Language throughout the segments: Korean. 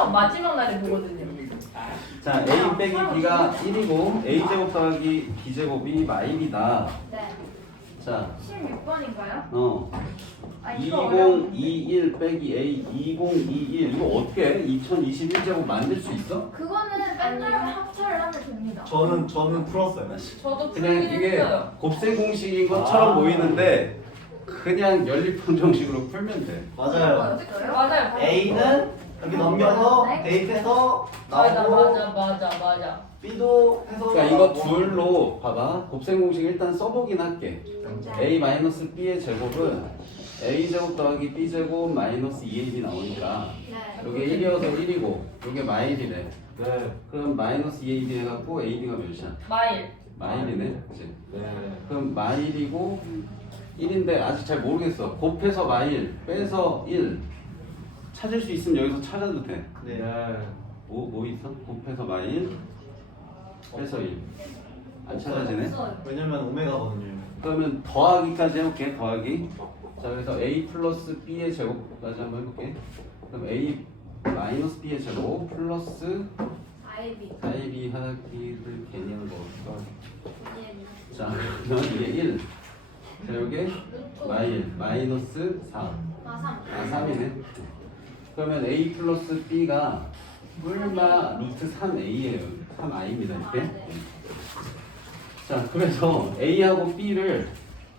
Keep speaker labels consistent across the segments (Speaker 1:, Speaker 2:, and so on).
Speaker 1: 항상 마지막 날에 보거든요.
Speaker 2: 자, A 빼기 B가 1이고 A제곱 더하기 B제곱이 마일이다.
Speaker 3: 네.
Speaker 2: 자,
Speaker 3: 16번인가요? 아, 이거
Speaker 2: 2021 빼기 A 2021 이거 어떻게 해? 2021제곱 만들 수 있어?
Speaker 3: 그거는 맨날 합쳐를 하면 됩니다.
Speaker 4: 저는 풀었어요.
Speaker 1: 저도
Speaker 2: 그냥
Speaker 1: 풀긴
Speaker 2: 이게
Speaker 1: 했어요.
Speaker 2: 곱셈 공식인 것처럼 보이는데 그냥 연립방정식으로 풀면 돼.
Speaker 4: 맞아요.
Speaker 1: 맞아요.
Speaker 4: A는 이렇게 넘겨서 대입해서
Speaker 1: 맞아
Speaker 4: 나오고
Speaker 1: 맞아.
Speaker 4: B도 해서
Speaker 2: 그러니까 이거
Speaker 4: 나오고.
Speaker 2: 둘로 봐봐. 곱셈 공식 일단 써보긴 할게. A 마이너스 B의 제곱은 A제곱 더하기 B제곱 마이너스 2AB 나오니까
Speaker 3: 네.
Speaker 2: 요게 1이어서 1이고 요게 마일이네.
Speaker 4: 네.
Speaker 2: 그럼 마이너스 2AB 해갖고 AB가 몇이야?
Speaker 1: 마일.
Speaker 2: 마일이네. 그치?
Speaker 4: 네.
Speaker 2: 그럼 마일이고 1인데 아직 잘 모르겠어. 곱해서 마일 빼서 1 찾을 수 있으면 여기서 찾아도 돼.
Speaker 4: 네.
Speaker 2: 뭐 있어? 곱해서 마일 빼서 1 안 찾아지네?
Speaker 4: 왜냐면 오메가거든요.
Speaker 2: 그러면 더하기까지 해볼게. 더하기. 자, 그래서 A 플러스 B의 제곱까지 한번 해볼게. 그럼 A 마이너스 B의 제곱 플러스
Speaker 3: 아이비.
Speaker 2: 4AB 하기를 괜히 한 거 없어.
Speaker 3: 예.
Speaker 2: 자, 그러면 이게 1. 자, 요게 마일 마이너스 4.
Speaker 3: 아, 3.
Speaker 2: 3이네. 그러면 A 플러스 B가 뿔마 루트 3A예요. 3I입니다. 이렇게. 자, 그래서 A하고 B를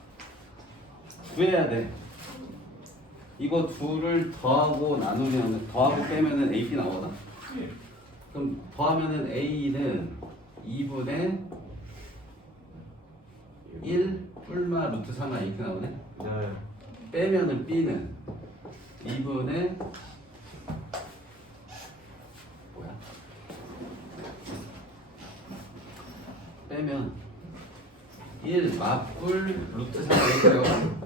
Speaker 2: 구해야 돼. 이거 둘을 더하고 나누면 더하고 빼면은 AB 나오거든. 그럼 더하면은 A는 2분의 1 뿔마 루트 3i 이렇게 나오네.
Speaker 4: 네.
Speaker 2: 빼면은 B는 2분의 뭐야? 빼면 1 맞불 루트 3i고요.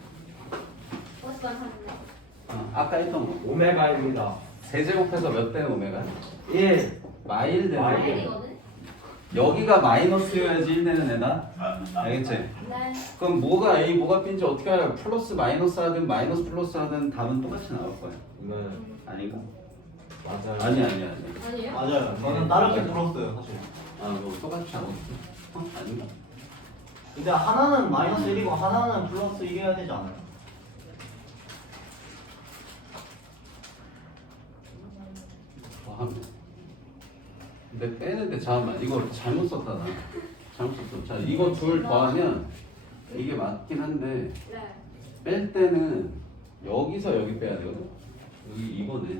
Speaker 3: 어떤 한
Speaker 2: 아까 했던 거.
Speaker 4: 오메가입니다.
Speaker 2: 세제곱해서 몇 되는 오메가?
Speaker 4: 1.
Speaker 2: 마일 되는
Speaker 4: 마일.
Speaker 2: 거.
Speaker 3: 마일이거든?
Speaker 2: 여기가 마이너스여야지 1 되는 애다. 알겠지?
Speaker 3: 네.
Speaker 2: 그럼 뭐가 A 뭐가 B인지 어떻게 알아? 플러스 마이너스 하든 마이너스 플러스 하든 답은 똑같이 나올 거야.
Speaker 4: 네.
Speaker 2: 아닌가?
Speaker 4: 맞아요.
Speaker 2: 아니야.
Speaker 3: 아니에요?
Speaker 4: 맞아요. 저는 다르게 풀었어요, 사실.
Speaker 2: 뭐 똑같이 나오겠지? 아닌가?
Speaker 4: 근데 하나는 마이너스 1이고 하나는 플러스 1이어야 되지 않아요?
Speaker 2: 하면. 근데 빼는데 잠깐만 이거 잘못 썼다 나. 잘못 썼어. 자 이거 둘 더하면 이게 맞긴 한데
Speaker 3: 네.
Speaker 2: 뺄 때는 여기서 여기 빼야 되거든. 여기 이거네.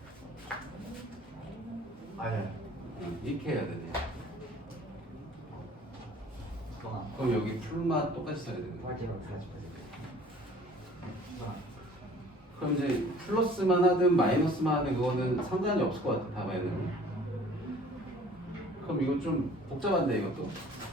Speaker 4: 아니요.
Speaker 2: 이렇게 해야 되네.
Speaker 4: 잠깐만.
Speaker 2: 그럼 여기 풀마 똑같이 써야 되는 거야.
Speaker 4: 마지막 40%.
Speaker 2: 그럼 이제 플러스만 하든 마이너스만 하든 그거는 상관이 없을 것 같아. 다 봐야 되는. 그럼 이거 좀 복잡한데 이것도.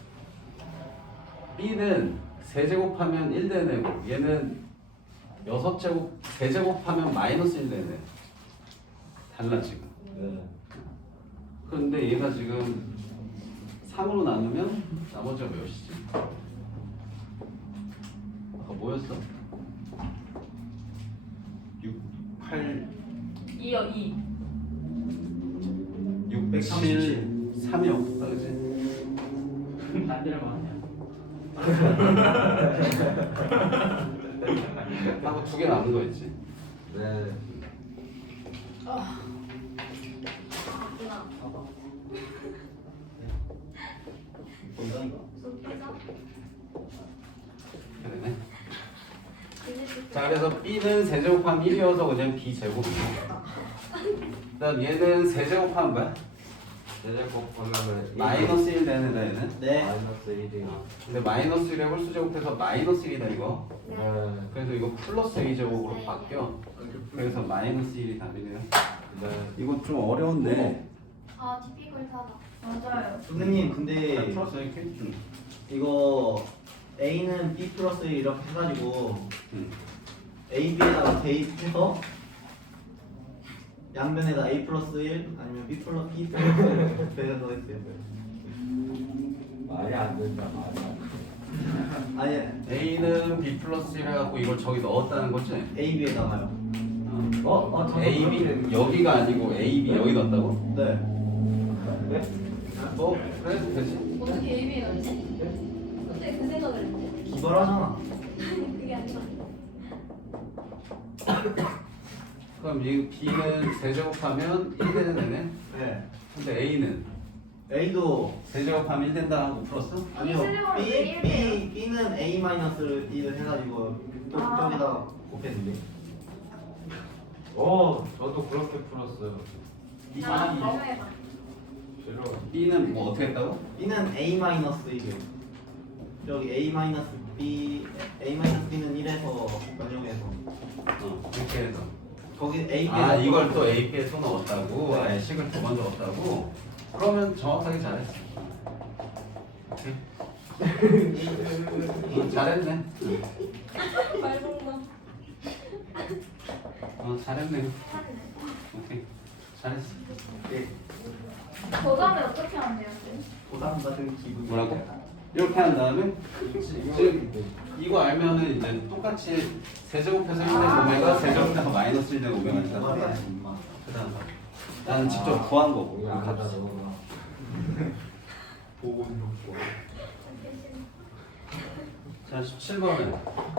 Speaker 2: B는 세제곱하면 1 되는 애고 얘는 6제곱 세제곱하면 마이너스 1 되는 애. 달라 지금.
Speaker 4: 네.
Speaker 2: 그런데 얘가 지금 3으로 나누면 나머지가 몇이지? 아까 뭐였어? 6, 8,
Speaker 1: 2요 2.
Speaker 2: 607, 3이 없다 그지?
Speaker 5: 반대로 하냐?
Speaker 2: 하고 2개 남은 거 있지?
Speaker 4: 네.
Speaker 3: 맞구나.
Speaker 4: 건강이가.
Speaker 3: 소피자?
Speaker 2: 그러네. 자 그래서 B는 세제곱하면 1이어서 그냥 B제곱이고 그다음 얘는 세제곱하면 뭐야?
Speaker 4: 세제곱하면
Speaker 2: 마이너스 1 되는 애다 얘는.
Speaker 4: 네. 마이너스 1이요.
Speaker 2: 근데 마이너스 1에 홀수제곱해서 마이너스 1이다 이거.
Speaker 4: 네.
Speaker 2: 그래서 이거 플러스 A제곱으로 바뀌어. 그래서 마이너스 1이 답이네요.
Speaker 4: 네.
Speaker 2: 이거 좀 어려운데.
Speaker 3: 아, 디피컬트하다.
Speaker 1: 맞아요.
Speaker 4: 선생님
Speaker 2: 잘
Speaker 4: 근데
Speaker 2: 풀었어 이렇게?
Speaker 4: 이거 A는 B 플러스 1 이렇게 해가지고
Speaker 2: 응.
Speaker 4: A, B에다가 대입해서 양변에다 A 플러스 1 아니면 B 플러스 1 대해서 했어요.
Speaker 5: 말이 안 된다. 말이 안 된다.
Speaker 4: 아니
Speaker 2: A는 B 플러스 1 해갖고 이걸 저기 넣었다는 거지?
Speaker 4: A, B에다가요.
Speaker 2: A, B 여기가 아니고 A, B 여기 넣었다고?
Speaker 4: 네.
Speaker 2: 뭐 그래 되지.
Speaker 3: 어떻게 AB에 넣지? 어떻게 그 생각을 했지?
Speaker 4: 기발하잖아.
Speaker 3: 그게 아니라.
Speaker 2: 그럼 이 B는 세제곱하면 1 되는 애네.
Speaker 4: 네.
Speaker 2: 근데 A는
Speaker 4: A도
Speaker 2: 세제곱하면 1 된다 하고 풀었어?
Speaker 4: 아니요.
Speaker 3: 세제곱은
Speaker 4: B는 A 마이너스를 B를 해가지고 또 저기다 곱했는데.
Speaker 5: 저도 그렇게 풀었어요.
Speaker 3: 나랑 설명해봐.
Speaker 5: 싫어.
Speaker 2: B는 뭐 어떻게 했다고?
Speaker 4: B는 A 마이너스 1이요. 저기 A 마이너스 B는 1에서 변형해서
Speaker 2: 이렇게 해서.
Speaker 4: 거기 A
Speaker 2: 아 이걸 또 AP에 또 넣었다고? 아예 식을 두 번 넣었다고? 그러면 정확하게 잘했어. 오케이. 잘했네.
Speaker 3: 말동무.
Speaker 2: 잘했네. 오케이. 잘했어.
Speaker 3: 그 다음에 어떻게 하면 돼요?
Speaker 4: 보상 받은 기분.
Speaker 2: 뭐라고? 이렇게 한 다음에 지금 이거 알면은 이제 똑같이 세제곱해서 1된 오메가 세제곱해서 마이너스 1된 오메가 있잖아. 그다음 나는 직접 구한 거고 그 값이.
Speaker 4: 보고 싶고.
Speaker 2: 자 17번은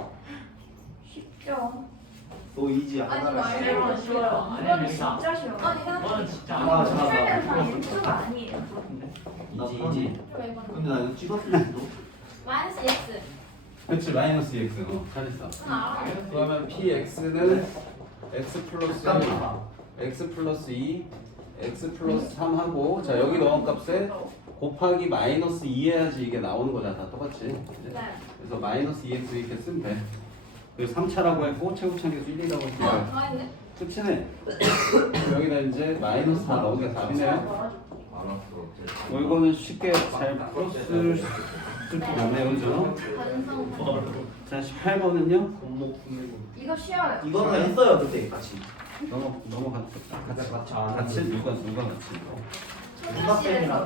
Speaker 3: 쉽죠.
Speaker 4: 너 이지
Speaker 3: 아니,
Speaker 4: 하나를
Speaker 3: 말해봐.
Speaker 1: 쉬워요.
Speaker 3: 이건 진짜 쉬워. 아니,
Speaker 5: 이거는 진짜
Speaker 4: 아,
Speaker 5: 안
Speaker 4: 자,
Speaker 3: 풀면 다
Speaker 4: 자.
Speaker 3: 일수가 아니에요.
Speaker 2: 이지.
Speaker 4: 근데 나 이거 찍었을 수도.
Speaker 3: 마이너스 X.
Speaker 2: 그치 마이너스 2x 잘했어.
Speaker 3: 아,
Speaker 2: 그러면 px는 x 플러스 1
Speaker 4: 잠깐만.
Speaker 2: x 플러스 2 x 플러스 3 하고 자 여기 넣은 값에 곱하기 마이너스 2 해야지 이게 나오는 거잖아 다 똑같이.
Speaker 3: 네.
Speaker 2: 그래서 마이너스 2x 이렇게 쓰면 돼. 그리고 3차라고 했고 최고차계수 1이라고 했고
Speaker 3: 다 했네.
Speaker 2: 끝이네. 여기다 이제 마이너스 4 넣은 게 답이네요. 뭐 이거는 쉽게 잘 풀었을 수도 있네요, 그죠?
Speaker 3: 반성.
Speaker 2: 자 18번은요?
Speaker 3: 이거 쉬워요.
Speaker 4: 이거는 했어요 그때 같이.
Speaker 2: 같이 누가 같이?
Speaker 4: 수학쌤이랑.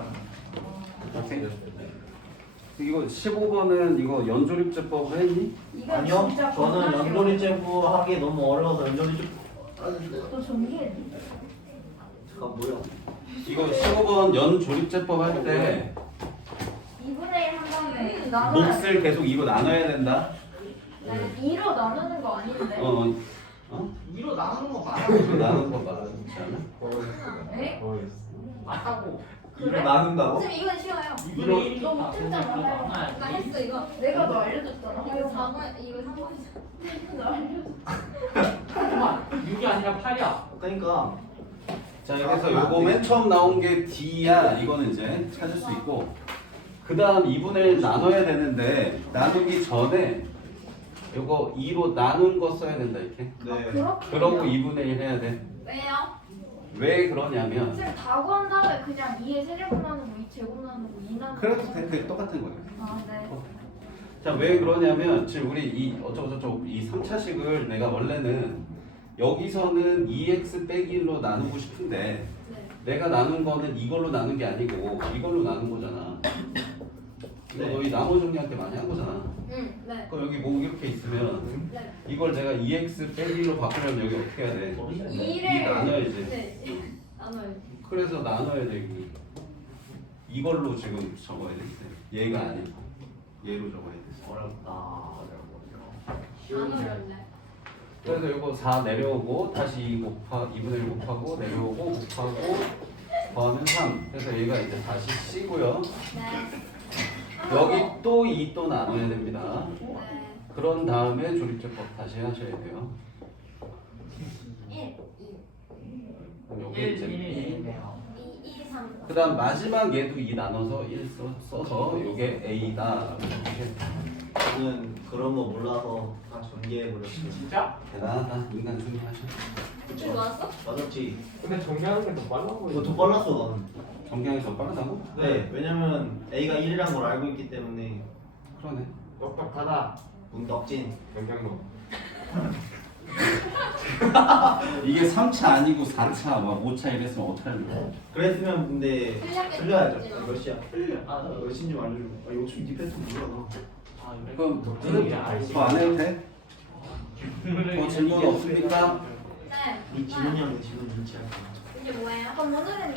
Speaker 2: 이거 15번은 이거 연조립제법 했니?
Speaker 3: 이거
Speaker 4: 아니요.
Speaker 3: 진짜
Speaker 4: 저는
Speaker 3: 겁나 쉬워요.
Speaker 4: 연조리제부 하기 너무 어려워서 연조리제부.
Speaker 3: 또 전기했니?
Speaker 4: 잠깐 뭐야?
Speaker 2: 이거 15번 연조립제법 할 때
Speaker 3: 2분의 1 한 다음에 나눠야
Speaker 2: 몫을 계속 2로 나눠야 된다.
Speaker 3: 2로 나누는 거 아닌데?
Speaker 2: 어?
Speaker 5: 2로 나누는 거 맞아.
Speaker 2: 2로 나누는 거 맞지 않아?
Speaker 3: 에?
Speaker 5: 맞다고.
Speaker 4: 이거 나눈다고?
Speaker 3: 선생님 이건 쉬워요.
Speaker 5: 2분의 1이니까
Speaker 3: 이거 못했잖아. 나 했어 이거. 내가 너 알려줬잖아. 이거 4번 이거 3번이잖아. 너 알려줬어.
Speaker 5: 잠깐만. 6이 아니라 8이야.
Speaker 4: 그러니까
Speaker 2: 자 그래서 요거 맨 처음 나온 게 D야. 이거는 이제 찾을 수 있고 그 다음 2분의 1 나눠야 되는데 나누기 전에 요거 2로 나눈 거 써야 된다 이렇게.
Speaker 4: 네.
Speaker 2: 그러고 2분의 1 해야 돼.
Speaker 3: 왜요?
Speaker 2: 왜 그러냐면
Speaker 3: 선생님 다 구한 다음에 그냥 2의 세제곱 나누고 2 제곱 나누고 2 나누고.
Speaker 2: 그래도 돼. 그게 똑같은 거예요.
Speaker 3: 아 네.
Speaker 2: 자 왜 그러냐면 지금 우리 이 어쩌고저쩌고 이 3차식을 내가 원래는 여기서는 2x 빼기 1로 나누고 싶은데
Speaker 3: 네.
Speaker 2: 내가 나눈 거는 이걸로 나눈 게 아니고 이걸로 나눈 거잖아. 이거
Speaker 4: 네.
Speaker 2: 너희 나머지 언니한테 많이 한 거잖아.
Speaker 3: 응. 네.
Speaker 2: 그럼 여기 뭐 이렇게 있으면
Speaker 3: 네.
Speaker 2: 이걸 내가 2x 빼기 1로 바꾸려면 여기 어떻게 해야 돼?
Speaker 3: 2를
Speaker 2: 나눠야지.
Speaker 3: 네. 나눠야지.
Speaker 2: 그래서 나눠야 돼. 여기. 이걸로 지금 적어야 돼. 얘가 아니고 얘로 적어야 돼.
Speaker 4: 어렵다.
Speaker 3: 나눠였네.
Speaker 2: 그래서 이거 4 내려오고 다시 2분의 1 곱하고 내려오고 곱하고 더하면 3. 그래서 얘가 이제 다시 C고요.
Speaker 3: 네.
Speaker 2: 여기 또 2 또 나눠야 됩니다.
Speaker 3: 네.
Speaker 2: 그런 다음에 조립제법 다시 하셔야 돼요.
Speaker 3: 1,
Speaker 2: 그럼 여기
Speaker 5: 1,
Speaker 2: 이제
Speaker 5: 1,
Speaker 2: 2.
Speaker 3: 2, 2, 3.
Speaker 2: 그 다음 마지막 얘도 2 나눠서 1 써서 이게 A다. 이렇게.
Speaker 4: 저는 그런 거 몰라서 다 전개해버렸어요.
Speaker 5: 진짜?
Speaker 2: 대단하다. 인간 승리하셔.
Speaker 3: 그치 맞았어?
Speaker 4: 맞았지?
Speaker 5: 근데 정리하는 게 더 빨라 보여.
Speaker 4: 이거 더 빨랐어 너는.
Speaker 2: 정량이 더 빠르다고?
Speaker 4: 네. 왜냐면 A가 1이란 걸 알고 있기 때문에
Speaker 2: 그러네.
Speaker 5: 똑똑하다.
Speaker 4: 문덕진.
Speaker 5: 경경로.
Speaker 2: 이게 3차 아니고 4차, 막 5차 이랬으면 어떻게 하는 거야?
Speaker 4: 그랬으면 근데
Speaker 3: 틀렸겠지.
Speaker 4: 틀려야죠. 몇 시야?
Speaker 5: 아,
Speaker 4: 몇인 좀 알려줘. 아 요즘 니 패턴 몰라 나.
Speaker 5: 아,
Speaker 2: 그럼
Speaker 5: 독진이랑 알지.
Speaker 2: 더 안 해도 돼? 뭐 질문 없습니까?
Speaker 3: 네.
Speaker 4: 네 지문이랑 내 지문 눈치할 거야.
Speaker 3: 이게 뭐예요? 그럼 오늘은